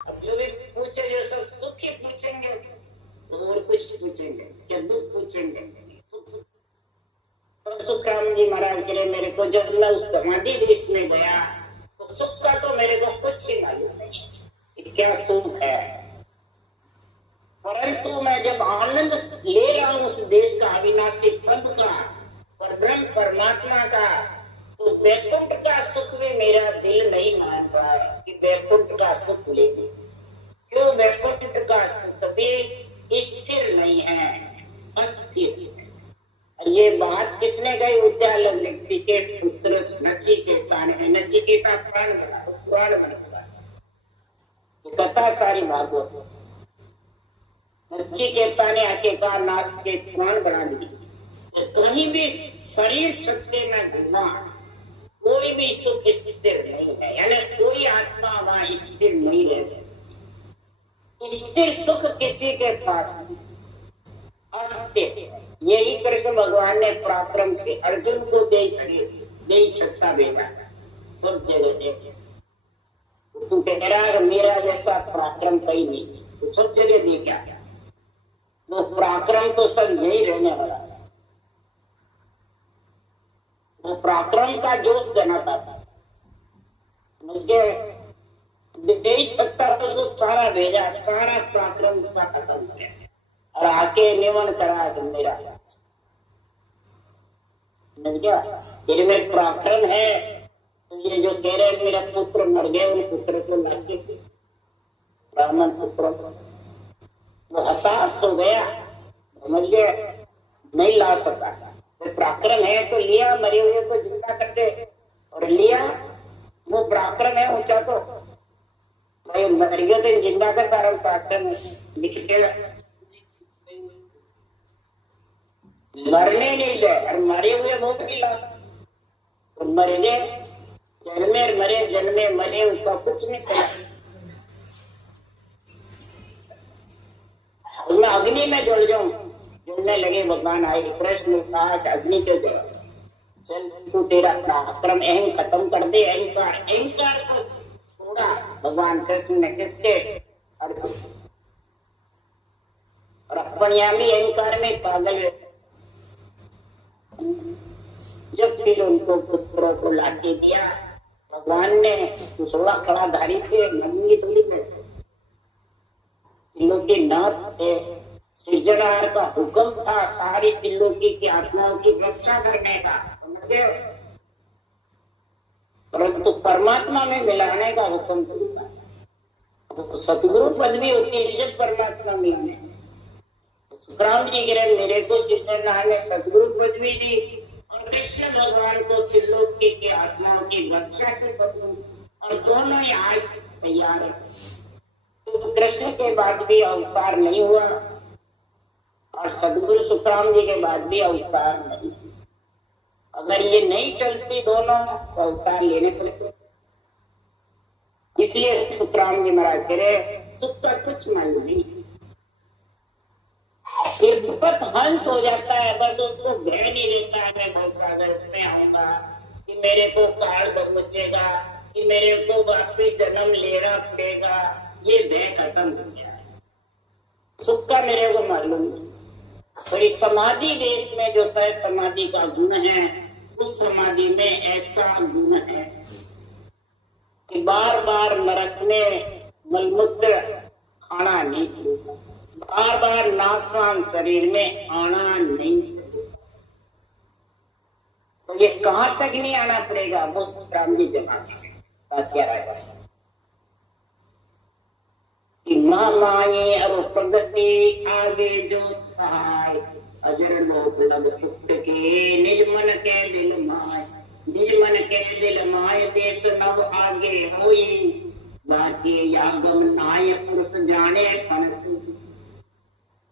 जो भी पूछे जो सब सुख ही पूछेंगे, और कुछ पूछेंगे क्या? दुख पूछेंगे? तो सुखराम जी महाराज के लिए मेरे को जब मैं उस समाधि देश में गया तो सुख का तो मेरे को कुछ ही मालूम नहीं कि क्या सुख है, परंतु मैं जब आनंद ले रहा हूं उस देश का, अविनाशी पद का, और ब्रह्म परमात्मा का, तो वैकुंठ का सुख भी मेरा दिल नहीं मान रहा है कि वैकुंठ का सुख ले। क्यों? वैकुंठ का सुख भी स्थिर नहीं है, अस्थिर है। ये बात किसने कही? उद्यालन नचिकेत पुत्र नचिकेता ने। नचिकेता प्राण बना, पुराण बना, कथा सारी भागवत। नचिकेता ने आके कहा नाश के प्राण बना दी। तो कहीं भी शरीर छत्ते में घुमा, कोई भी सुख स्थिर नहीं है, यानी कोई आत्मा वहां स्थिर नहीं रह सकती। स्थिर सुख किसी के पास नहीं, अस्थिर। यही कृष्ण भगवान ने पराक्रम से अर्जुन को दे शरीर, दे छत्ता भेजा, सब जगह दे। तू कह रहा मेरा जैसा पराक्रम कहीं नहीं, तो सब जगह दे क्या? वो पराक्रम तो सब यही रहने वाला है। वो पराक्रम का जोश देना था, मुझे दे छत्ता उसको सारा भेजा, सारा पराक्रम उसका खत्म हो गया और आके निवन करा कि मेरा क्या तेरे में पराक्रम है। तो ये जो कह रहे मेरा पुत्र मर गए, उन पुत्र को लाके ब्राह्मण पुत्र, वो हताश हो गया, समझ गया नहीं ला सका। वो पराक्रम है तो लिया, मरे हुए को जिंदा कर दे, और लिया। वो पराक्रम है ऊंचा, तो भाई मर गए तो जिंदा कर तारा पराक्रम निकलेगा। मरने नहीं दे, और मरे हुए वो ला, तो मर गए, जन्मे मरे, जन्मे मरे, उसका कुछ नहीं चला। मैं अग्नि में जल जाऊं, जलने लगे भगवान आए। कृष्ण कहा कि अग्नि के जल, चल तू तेरा पराक्रम अहं खत्म कर दे। अहंकार, अहंकार को छोड़ा भगवान कृष्ण ने किसके? अर्जुन। और अपनियामी अहंकार में पागल है। जब फिर उनको पुत्रों को लाके दिया, भगवान ने 16 कड़ाधारी थे, नंगी थोड़ी बैठे, त्रिलोकी नाथ थे। सृजनहार का हुक्म था सारी त्रिलोकी की आत्माओं की रक्षा करने का, परंतु परमात्मा में मिलाने का हुक्म नहीं था। तो सतगुरु पदवी होती है जब परमात्मा मिलाने। सुखराम जी गिरे मेरे को सृजनहार ने सतगुरु पदवी दी, और कृष्ण भगवान को त्रिलोकी की आत्माओं की रक्षा की पदवी, और दोनों ही आज तैयार है। तो कृष्ण के बाद भी अवतार नहीं हुआ, और सदगुरु सुखराम जी के बाद भी अवतार नहीं। अगर ये नहीं चलती दोनों, तो अवतार लेने पड़ते। इसलिए सुखराम जी महाराज कह रहे सुख का कुछ मालूम नहीं, फिर विपत हंस हो जाता है, बस उसको भय नहीं रहता है मैं भवसागर में आऊंगा, कि मेरे को काल बगुचेगा, कि मेरे को वापिस जन्म लेना पड़ेगा। ये भय खत्म हो गया है, सुख का मेरे को मालूम नहीं। और इस समाधि देश में जो शायद समाधि का गुण है, उस समाधि में ऐसा गुण है कि बार बार नरक में मलमूत्र खाना नहीं, बार बार नाशवान शरीर में आना नहीं। तो ये कहां तक नहीं आना पड़ेगा, वो सुखराम जी जवाब बात क्या रहेगा। महामाये अब प्रगति आगे जो सहाय, अजर लोक लग सुख के निज मन के दिल माय। निज मन के दिल माय देश नव आगे होई, बाकी यागम नाय पुरुष जाने फनस।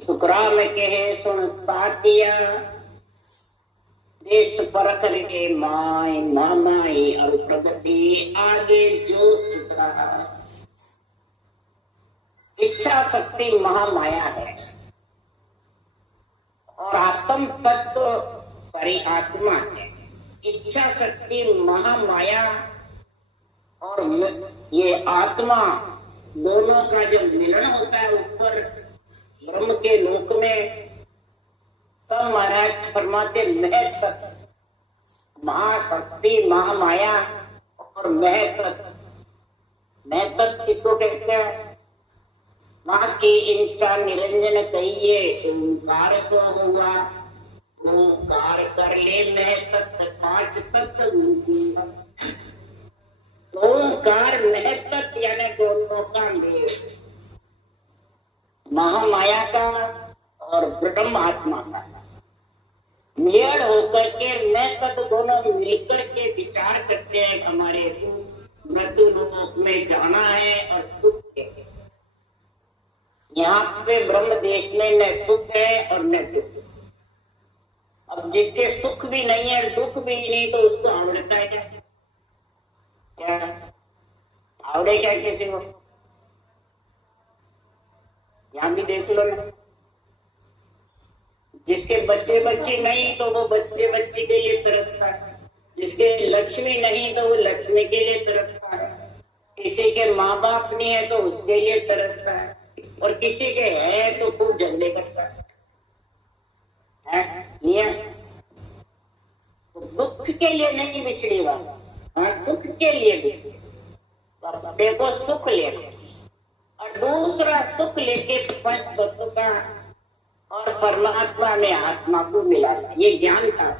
सुखराम कहे सुन पातिया, देश परख रे माय। महामाये अब प्रगति आगे जो सहाय। इच्छा शक्ति महामाया है, और आत्म तत्व सारी आत्मा है। इच्छा शक्ति महामाया और ये आत्मा दोनों का जब मिलन होता है ऊपर ब्रह्म के लोक में, तब महाराज फरमाते महत्व, महाशक्ति, महामाया और महत्व। महत्व किसको कहते हैं? माँ की इंचा निरंजन कहिए ओंकार सो हुआ, ओंकार कर ले महत्व पांच तत्व। ओंकार महत्व यानी दोनों का मेल, महामाया का और ब्रह्म आत्मा का मेल होकर के महत्व दोनों मिलकर के विचार करते हैं हमारे मृत्यु लोक में जाना है और सुख है। यहाँ पे ब्रह्म देश में न सुख है और न दुख। अब जिसके सुख भी नहीं है दुख भी नहीं तो उसको आवड़ता है क्या? क्या आवड़े क्या किसी को? यहाँ भी देख लो ना, जिसके बच्चे बच्ची नहीं तो वो बच्चे बच्ची के लिए तरसता है, जिसके लक्ष्मी नहीं तो वो लक्ष्मी के लिए तरसता है, किसी के माँ बाप नहीं है तो उसके लिए तरसता है, और किसी के है तो खूब झगड़े करता है। तो दुख के लिए नहीं बिछड़ी बात, हाँ सुख के लिए भी। देखो सुख ले और दूसरा सुख लेके पंच तत्व का और परमात्मा में आत्मा को मिलाना, ये ज्ञान था।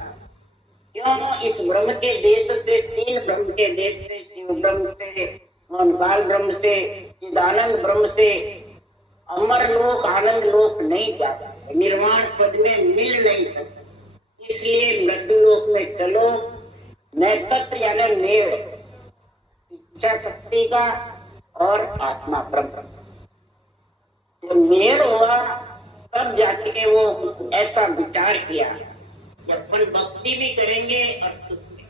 क्यों? इस ब्रह्म के देश से, तीन ब्रह्म के देश से, शिव ब्रह्म से, ओंकार ब्रह्म से, चिदानंद ब्रह्म से अमर लोक आनंद लोक नहीं जा सकते, निर्वाण पद में मिल नहीं सकते। इसलिए मृत्यु लोक में चलो, नैतत्व यानी नेव, इच्छा शक्ति का और आत्मा ब्रह्म। जब मेल हुआ तब जाके वो ऐसा विचार किया, जब अपन भक्ति भी करेंगे और सुख भी।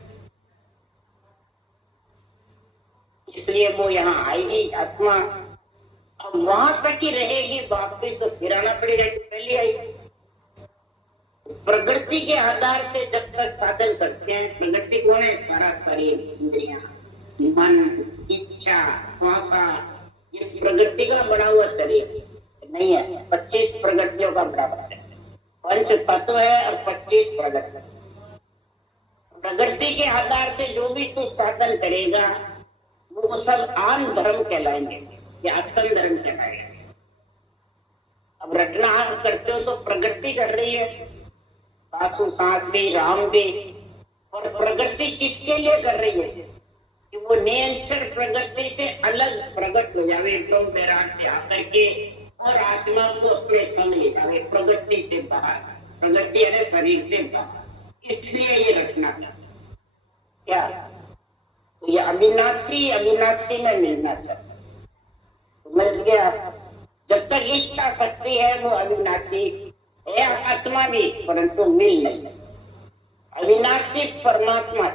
इसलिए वो यहाँ आएगी आत्मा, अब वहां तक ही रहेगी, वापिस तो फिर आना पड़ेगा कि पहले आई। प्रकृति के आधार से जब तक साधन करते हैं, प्रकृति कौन है? सारा शरीर, इंद्रियां, मन, इच्छा, श्वासा, ये प्रकृति का बना हुआ शरीर नहीं है। 25 प्रकृतियों का बराबर है, पंच तत्व है और 25 प्रकृति। प्रकृति के आधार से जो भी तू साधन करेगा वो सब आन धर्म कहलाएंगे, आत्म धर्म कहलाएगा। अब रटना आप करते हो तो प्रकृति कर रही है, सासू सास भी, राम भी, और प्रकृति किसके लिए कर रही है? कि वो नियंत्रण प्रकृति से अलग प्रकट हो जावे, एकदम बैराग से आकर के, और आत्मा को अपने संग ले जावे, प्रकृति से बाहर, प्रकृति यानी शरीर से बाहर। इसलिए ये रटना क्या? तो ये अविनाशी, अविनाशी में मिलना चाहिए। मिल गया। जब तक इच्छा शक्ति है वो अविनाशी है, आत्मा भी, परंतु मिल नहीं सकती। अविनाशी परमात्मा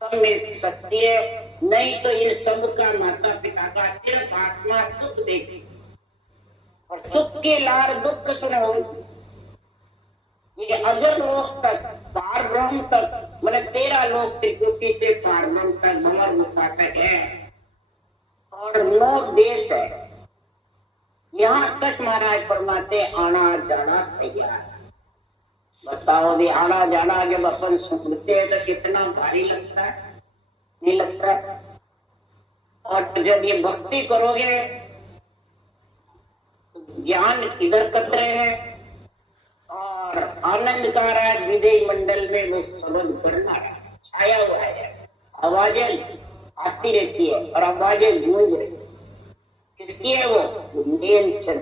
तब मिल सकती है, नहीं तो इन सब का माता पिता का सिर्फ आत्मा सुख देख सकती, और सुख के लार दुख सुनो। ये अजर लोक तक, पार ब्रह्म तक, मतलब 13 लोक त्रिकुटी से पार ब्रह्म तक, भंवर गुफा तक है, और 9 देश है। यहाँ तक महाराज फरमाते आना जाना तैयार। बताओ भी, आना जाना जब अपन सुनते हैं तो कितना भारी लगता है, नहीं लगता? और जब ये भक्ति करोगे तो ज्ञान किधर कतरे है, और आनंद का राज विदेह मंडल में वो सबद करना छाया हुआ है, आवाजें आती रहती है और आवाजें गूंज रही। किसकी है वो? नियंत्रण।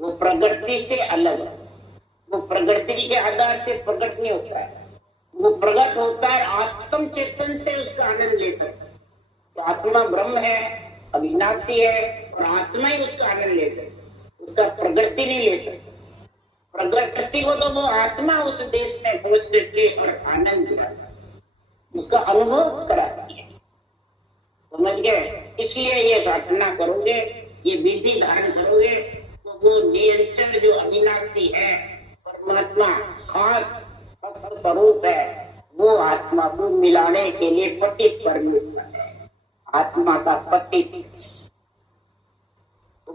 वो प्रकृति से अलग है, वो प्रकृति के आधार से प्रकट नहीं होता है, वो प्रकट होता है आत्म चेतन से, उसका आनंद ले सकता है। तो आत्मा ब्रह्म है, अविनाशी है, और आत्मा ही उसका आनंद ले सकता, उसका प्रकृति नहीं ले सकता। प्रकृति को तो वो आत्मा उस देश में पहुंच करके और आनंद दिलाता है, उसका अनुभव कराती है। समझ गए? इसलिए ये साधना करोगे, ये विधि धारण करोगे तो वो नियंत्रण जो अविनाशी है, परमात्मा खास स्वरूप है, वो आत्मा को मिलाने के लिए पतित परमेश्वर है। आत्मा का पति।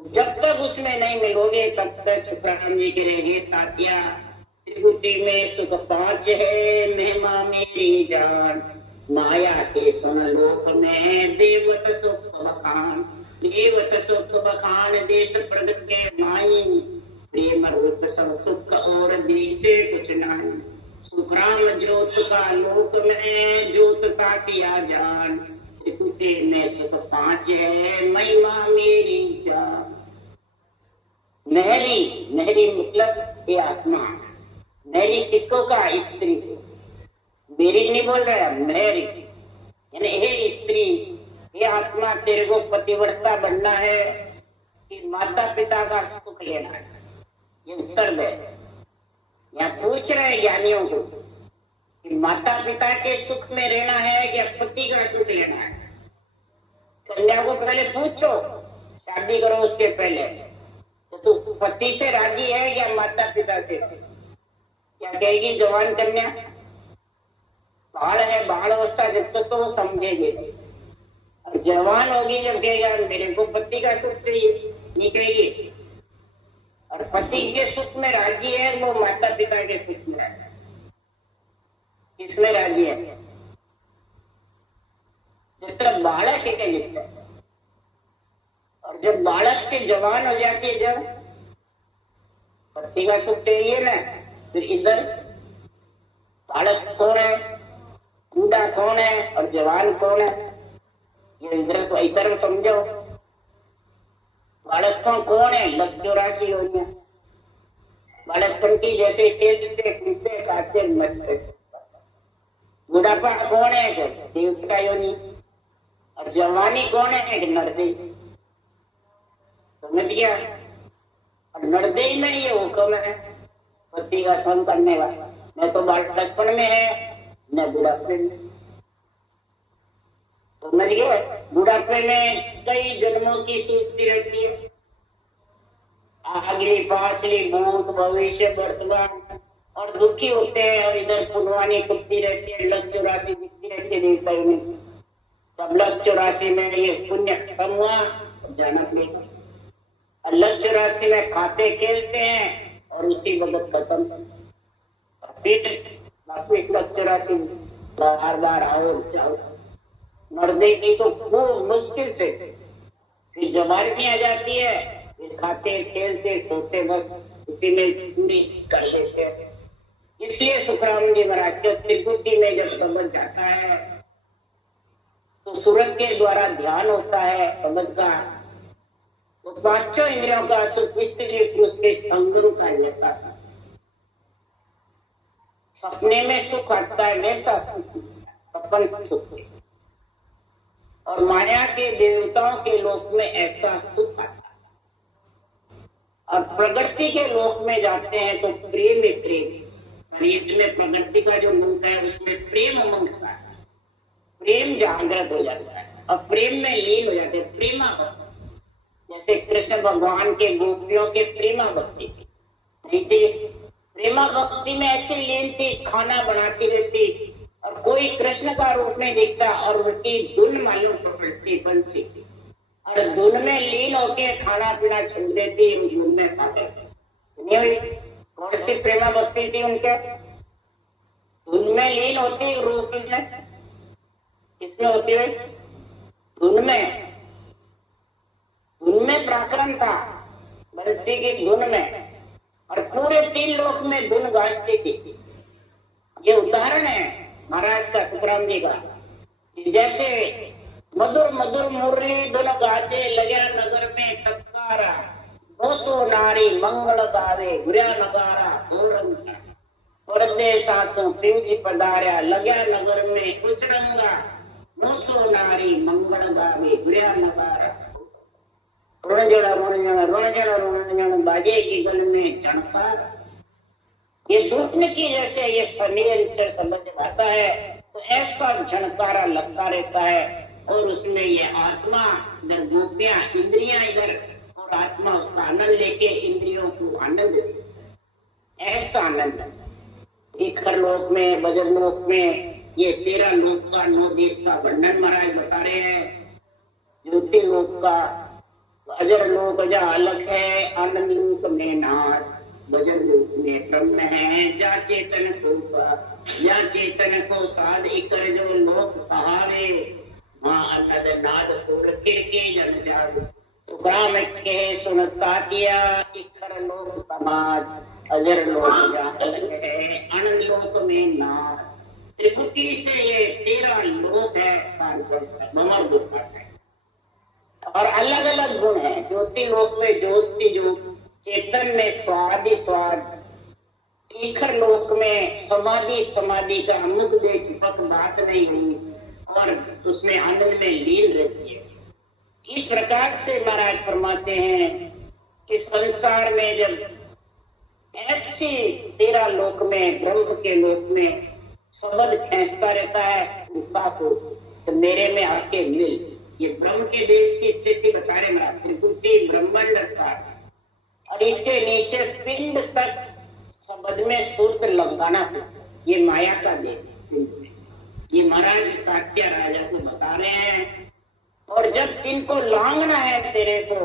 जब तक उसमें नहीं मिलोगे तब तक शुक्रानंद जी करेंगे तात्या त्रिकुटी में सुख पांच है, महिमा मेरी जान, माया के सुन लोक में देवत सुख बखान, देवत सुख बखान देश प्रगट के माई, प्रेम रूप सब सुख और दिसे कुछ नहीं, सुखराम ज्योत का लोक में ज्योत का किया जान, त्रिकुटी में सुख पांच है, महिमा मेरी जान। मेहरी, मेहरी मतलब ये आत्मा, मेरी किसको का? स्त्री को। मेरी नहीं बोल रहा है, मेरी यानी हे स्त्री, ये आत्मा तेरे को पतिव्रता बनना है कि माता पिता का सुख लेना है? ये उत्तर दे। यहाँ पूछ रहे हैं ज्ञानियों को कि माता पिता के सुख में रहना है या पति का सुख लेना है? कन्या को पहले पूछो, शादी करो उसके पहले, तो तू पति से राजी है या माता पिता से? क्या कहेगी जवान कन्या? बाल है, बाल अवस्था जब तक तो वो समझेगी, और जवान होगी जब कहेगा मेरे को पति का सुख चाहिए, नहीं कहेगी। और पति के सुख में राजी है वो माता पिता के सुख में राजी है। किसमें राजी है? जितना बालक है जितना, और जब बालक से जवान हो जाती है, जब पति का सुख चाहिए ना, फिर इधर बालक कौन है, बूढ़ा कौन है और जवान कौन है, ये इधर समझो। बालकपन कौन है? लग 84 योनियां। बालकपन की जैसे खेलते कूदते खाते मरते। बुढ़ापा कौन है? देवता योनि। और जवानी कौन है? नरदेव। समझ गया? और नरदेव में ये हुक्म है पति का संग करने वाला, न तो बालकपन में है न बुढ़ापे में। समझ गए? बुढ़ापे में कई जन्मों की सूझती रहती है, आगे पाछली भूत भविष्य वर्तमान, और दुखी होते हैं, और इधर पुनवानी कुत्ती रहती है, लग 84 दिखती रहती है देवताओं में। तब लग 84 में ये पुण्य खत्म हुआ तो जाना पड़ेगा। और लग 84 में खाते खेलते हैं और उसी वक्त खत्म, फिर वापिस लग 84 बार बार आओ जाओ। नरदेवी तो खूब मुश्किल से, फिर जवानी आ जाती है, फिर खाते खेलते सोते बस उसी में पूरी कर लेते हैं। इसलिए सुखराम जी महाराज के त्रिकुटी में जब समझ जाता है तो सूरत के द्वारा ध्यान होता है समझ का, तो पांचों इंद्रियों का सुख स्त्री पुरुष के संग का लेता था। सपने में सुख आता है वैसा सुख, सपन सुख, और माया के देवताओं के लोक में ऐसा सुख आता है। और प्रकृति के लोक में जाते हैं तो प्रेम में प्रेम, शरीर में प्रकृति का जो मंत्र है उसमें प्रेम मंत्र है, प्रेम जागृत हो जाता है और प्रेम में लीन हो जाते हैं। प्रेमा भक्ति जैसे कृष्ण भगवान के गोपियों के प्रेमा भक्ति नहीं थी, प्रेमा भक्ति में ऐसी लीन थी, खाना बनाती रहती और कोई कृष्ण का रूप नहीं दिखता और उनकी धुन मालूम पकड़ती बंसी, और धुन में लीन होके खाना पीना छोड़ देती, धुन में खाते नहीं हुई। कौन सी प्रेमा भक्ति थी उनके? धुन में लीन होती, रूप में किसमें होती है? धुन में। धुन में पराक्रम था बंसी की धुन में, और पूरे 3 लोक में धुन गाजती थी। ये उदाहरण है महाराज का, सुखराम जी का। जैसे मधुर मधुर मुरली धुन गाजे लगे नगर में तत्कारा, 200 नारी मंगल गावे गुरिया नगारा घोरंगा, परदेसासों पिउज पधार्या लग्या नगर में उचरंगा, 200 नारी मंगल गावे गुरिया नगारा, रोणजण रोणजण रोणजण रोणजण बाजे की गल में झणकार। ये धुन की जैसे ये सनियंचर समझ आता है तो ऐसा झणकारा लगता रहता है, और उसमें ये आत्मा इधर गोपियां इंद्रियां इधर, और आत्मा उसका आनंद लेके इंद्रियों को आनंद देती, ऐसा आनंद। इखर लोक में, बजर लोक में, ये 13 लोक का 9 देश का वर्णन महाराज बता रहे हैं। ज्योति लोक का अजर लोक जा अलग है, आनंद लोक में नाथ, भजन लोक में ब्रह्म है। जा चेतन को साध इकर जो लोक कहावे, वहाँ अनद नाद को रखे के जन जाग। तो ग्राम के सुनता किया, इकर लोक समाज, अजर लोक जा अलग है, आनंद लोक में नाथ। त्रिपुटी से ये 13 लोक है, भंवर लोक है और अलग अलग गुण है। ज्योति लोक में ज्योति जो, चेतन में स्वादि स्वाद, ईखर लोक में समाधि समाधि का मुख दे चिपक बात नहीं हुई और उसमें आनंद में लीन रहती है। इस प्रकार से महाराज फरमाते हैं कि संसार में जब ऐसी 13 लोक में, ब्रह्म के लोक में शब्द खेचता रहता है उनका तो मेरे में आके मिल। ये ब्रह्म के देश की स्थिति बता रहे महाराज, त्रिपुटी ब्रह्मांड रखता है और इसके नीचे पिंड तक शब्द में सूर्त लगाना है। ये माया का देश, ये महाराज कात्या राजा को बता रहे हैं। और जब इनको लांगना है तेरे को,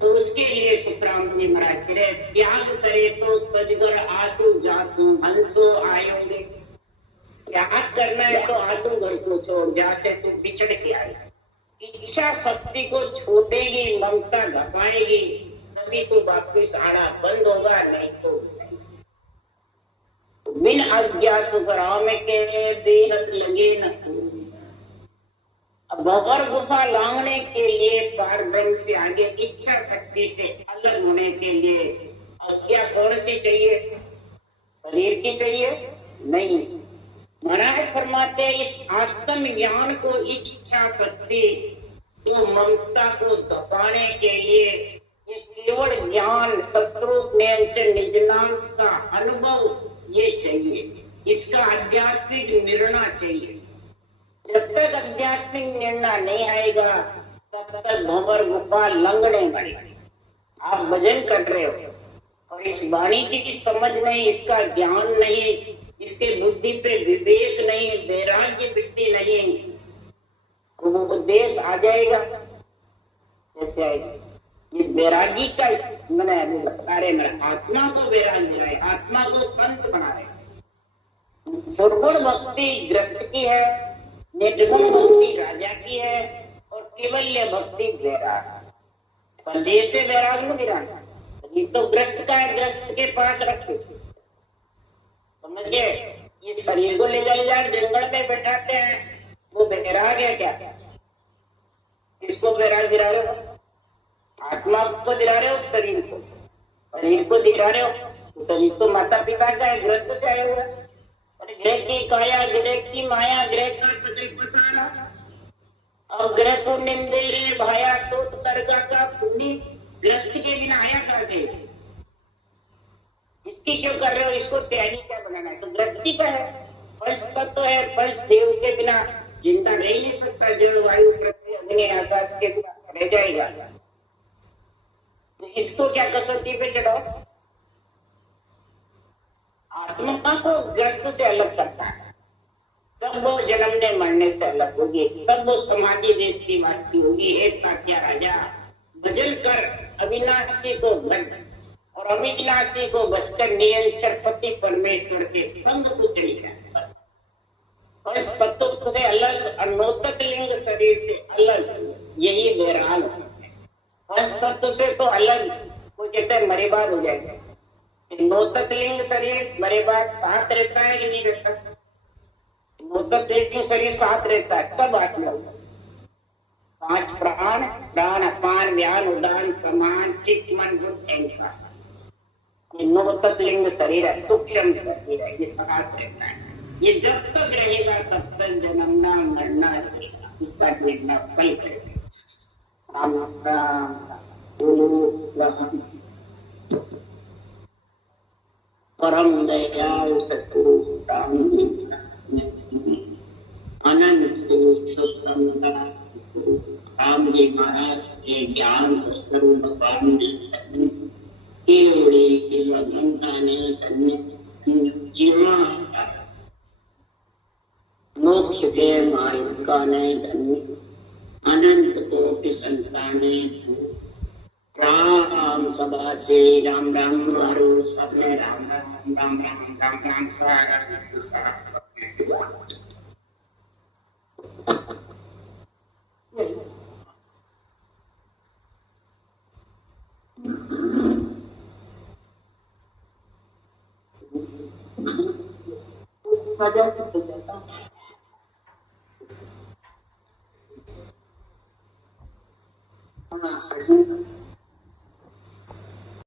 तो उसके लिए सुखराम जी महाराज करे त्याग करे तो तजगर आतु जातु हंसो आयोगे। त्याग करना है तो आतु घर को छोड़, जहाँ से तुम बिछड़ के आए। इच्छा शक्ति को छोड़ेगी, ममता घपाएगी, तभी तो वापिस आना बंद होगा, नहीं तो बिन आज्ञा सुखराम के बेहद लगे न। भंवर गुफा लांघने के लिए पार ब्रह्म से आगे इच्छा शक्ति से अलग होने के लिए आज्ञा कौन सी चाहिए? शरीर की चाहिए? नहीं। महाराज फरमाते इस आत्म ज्ञान को, इच्छा शक्ति को, ममता को दबाने के लिए ये केवल ज्ञान, सत्रूप निज नाम का अनुभव ये चाहिए। इसका आध्यात्मिक निर्णय चाहिए। जब तक आध्यात्मिक निर्णय नहीं आएगा तब तक भंवर गुफा लंघने वाली। आप भजन कर रहे हो और इस वाणी की समझ नहीं, इसका ज्ञान नहीं, इसके बुद्धि पे विवेक नहीं, वैराग्य वृत्ति नहीं, वो उपदेश आ जाएगा कैसे आएगा? ये वैरागी का मैंने अभी बता रहे, मेरे आत्मा को वैराग दिला है, आत्मा को संत बना रहे। सुरगुण भक्ति ग्रस्त की है, निर्गुण भक्ति राजा की है और केवल्य भक्ति वैराग। संदेह से वैराग में गिराना, ये तो ग्रस्त का है, ग्रस्त के पास रखे। समझ गए? ये शरीर को ले जाए जंगल में बैठाते हैं, वो वैराग है क्या? किसको वैराग दिला रहे हो? आत्मा को दिला रहे हो, शरीर को दिला रहे हो। शरीर तो माता पिता का है, ग्रस्त से आया हुआ है। और ग्रह की काया, ग्रह की माया, ग्रह का सदैव पसारा और ग्रह को निंदे रे भाया सोत तरगा का पुण्य। ग्रस्त के बिना आया कहां से? इसकी क्यों कर रहे हो? इसको तैयारी क्या बनाना है? तो ग्रस्ती का है, फर्श तत्व है, फर्श देव के बिना जिंदा रह नहीं सकता। जल वायु पृथ्वी अग्नि आकाश के बिना रह जाएगा। तो इसको क्या कसौटी पे चढ़ाओ? आत्मा को ग्रस्त से अलग करता है, तब वो जन्मने मरने से अलग होगी, तब वो समाधि देश की बात की होगी। एक तात्या राजा भजन कर अविनाशी को भज और अविनाशी को बचकर निरंतर पति परमेश्वर के संग को चली जाए। और इस तत्व से अलग, अनोतक लिंग शरीर से अलग, यही वैराग है। पंच तत्व से तो अलग, वो कहते हैं मरे बाद हो जाएगा। नोतक लिंग शरीर मरे बाद साथ रहता है कि नहीं रहता? नोतक लिंग शरीर साथ रहता है, सब आत्मा। 5 प्राण, प्राण अपान व्यान उदान समान चित्त मन बुद्ध अहंकार। ये नोतक लिंग शरीर है, सूक्ष्म शरीर है, ये साथ रहता है। ये जब तक रहेगा तब तक जन्मना मरना रहेगा, इसका देखना कल करेगा। परम दयाल सतगुरु आनंद से राम जी महाराज के ज्ञान सत्संग भगवान जीवन मोक्ष के मार्ग का नहीं धन्य अनंत कोटि संताने राम सभा से राम राम मारो सब में राम राम राम राम राम राम सारा सजा कर देता हाँ